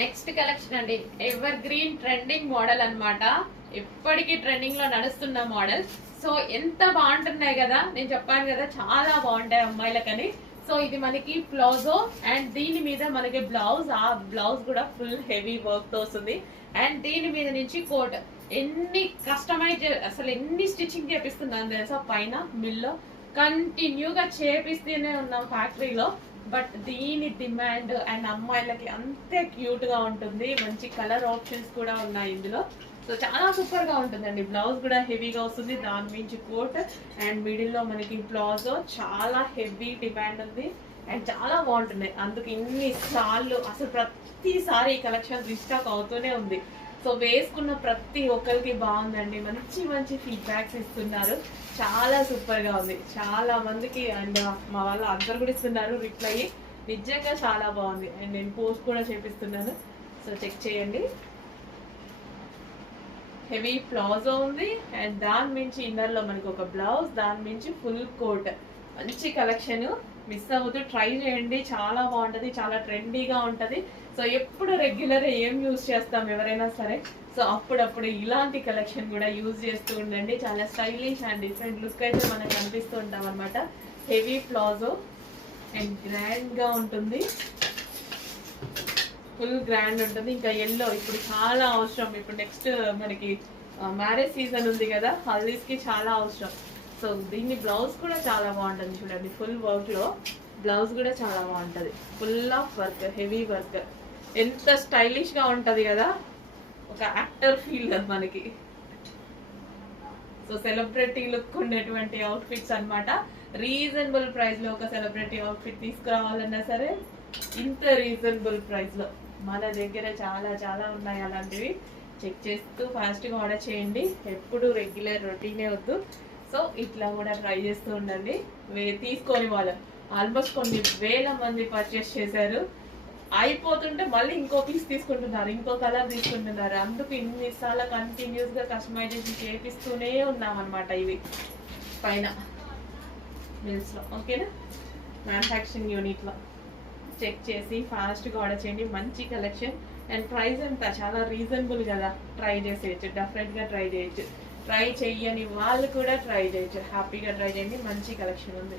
Next collection అండి, ever green trending model అన్నమాట. ఎప్పటికీ ట్రెండింగ్ లో నడుస్తున్న మోడల్. సో ఎంత బాగుంటున్నాయి కదా, నేను చెప్పాను కదా చాలా బాగుంటాయి అమ్మాయిలకని. సో ఇది మనకి ప్లాజో అండ్ దీని మీద మనకి బ్లౌజ్, ఆ బ్లౌజ్ కూడా ఫుల్ హెవీ వర్క్ తో వస్తుంది. అండ్ దీని మీద నుంచి కోట్. ఎన్ని కస్టమైజ్, అసలు ఎన్ని స్టిచ్చింగ్ చేపిస్తున్నాను తెలుసా, పైన మిల్లో కంటిన్యూగా చేపిస్తూనే ఉన్నాం ఫ్యాక్టరీలో. బట్ దీని డిమాండ్ అండ్ అమ్మాయిలకి అంతే క్యూట్ గా ఉంటుంది. మంచి కలర్ ఆప్షన్స్ కూడా ఉన్నాయి ఇందులో. సో చాలా సూపర్ గా ఉంటుందండి. బ్లౌజ్ కూడా హెవీగా వస్తుంది, దాని మించి కోట్ అండ్ మిడిల్ లో మనకి ప్లాజో చాలా హెవీ డిమాండ్ ఉంది అండ్ చాలా బాగుంటున్నాయి. అందుకు ఇన్ని సార్లు అసలు ప్రతిసారి ఈ కలెక్షన్ రీస్టాక్ అవుతూనే ఉంది. సో వేసుకున్న ప్రతి ఒక్కరికి బాగుందండి, మంచి మంచి ఫీడ్బ్యాక్స్ ఇస్తున్నారు. చాలా సూపర్ గా ఉంది, చాలా మందికి. అండ్ మా వాళ్ళు అందరు కూడా ఇస్తున్నారు రిప్లై. నిజంగా చాలా బాగుంది అండ్ నేను పోస్ట్ కూడా చేపిస్తున్నాను. సో చెక్ చేయండి. హెవీ ప్లాజో ఉంది అండ్ దాని మించి ఇన్నర్ లో మనకి ఒక బ్లౌజ్, దాని మించి ఫుల్ కోట్. మంచి కలెక్షన్, మిస్ అవ్వద్దు, ట్రై చేయండి. చాలా బాగుంటది, చాలా ట్రెండీగా ఉంటది. సో ఎప్పుడు రెగ్యులర్ ఏం యూజ్ చేస్తాం ఎవరైనా సరే, సో అప్పుడప్పుడు ఇలాంటి కలెక్షన్ కూడా యూజ్ చేస్తూ ఉండండి. చాలా స్టైలిష్ అండ్ డిఫరెంట్ లుక్ అయితే మనకు కనిపిస్తూ ఉంటాం అనమాట. హెవీ ప్లాజో అండ్ గ్రాండ్ గా ఉంటుంది, ఫుల్ గ్రాండ్ ఉంటుంది. ఇంకా ఎల్లో ఇప్పుడు చాలా అవసరం. ఇప్పుడు నెక్స్ట్ మనకి మ్యారేజ్ సీజన్ ఉంది కదా, హల్దీస్ కి చాలా అవసరం. సో దీన్ని బ్లౌజ్ కూడా చాలా బాగుంటుంది చూడండి, ఫుల్ వర్క్ లో బ్లౌజ్ కూడా చాలా బాగుంటది. Full of work, heavy work, ఎంత స్టైలిష్ గా ఉంటది కదా, ఒక యాక్టర్ ఫీల్ మనకి. సో సెలబ్రిటీ లుక్ ఉండేటువంటి అవుట్ఫిట్స్ అన్నమాట. రీజనబుల్ ప్రైస్ లో ఒక సెలబ్రిటీ అవుట్ఫిట్ తీసుకురావాలన్నా సరే ఇంత రీజనబుల్ ప్రైస్ లో మన దగ్గర చాలా చాలా ఉన్నాయి అలాంటివి. చెక్ చేస్తూ ఫాస్ట్ గా ఆర్డర్ చేయండి. ఎప్పుడు రెగ్యులర్ రొటీనే వద్దు. సో ఇట్లా కూడా ట్రై చేస్తూ ఉండండి. తీసుకొని వాళ్ళు ఆల్మోస్ట్ కొన్ని వేల మంది పర్చేస్ చేశారు. అయిపోతుంటే మళ్ళీ ఇంకో పీస్ తీసుకుంటున్నారు, ఇంకో కలర్ తీసుకుంటున్నారు. అందుకు ఇన్నిసార్లు కంటిన్యూస్ గా కస్టమైజేషన్ చేపిస్తూనే ఉన్నాం అనమాట. ఇవి పైన మిల్స్ లో, ఓకేనా, మ్యానుఫ్యాక్చరింగ్ యూనిట్ లో. చెక్ చేసి ఫాస్ట్ గా ఆర్డర్ చేయండి. మంచి కలెక్షన్ అండ్ ప్రైస్ అంతా చాలా రీజనబుల్ కదా, ట్రై చేసేయచ్చు, డెఫినెట్ గా ట్రై చేయొచ్చు. ట్రై చెయ్యని వాళ్ళు కూడా ట్రై చేయొచ్చు, హ్యాపీగా ట్రై చేయండి. మంచి కలెక్షన్ ఉంది.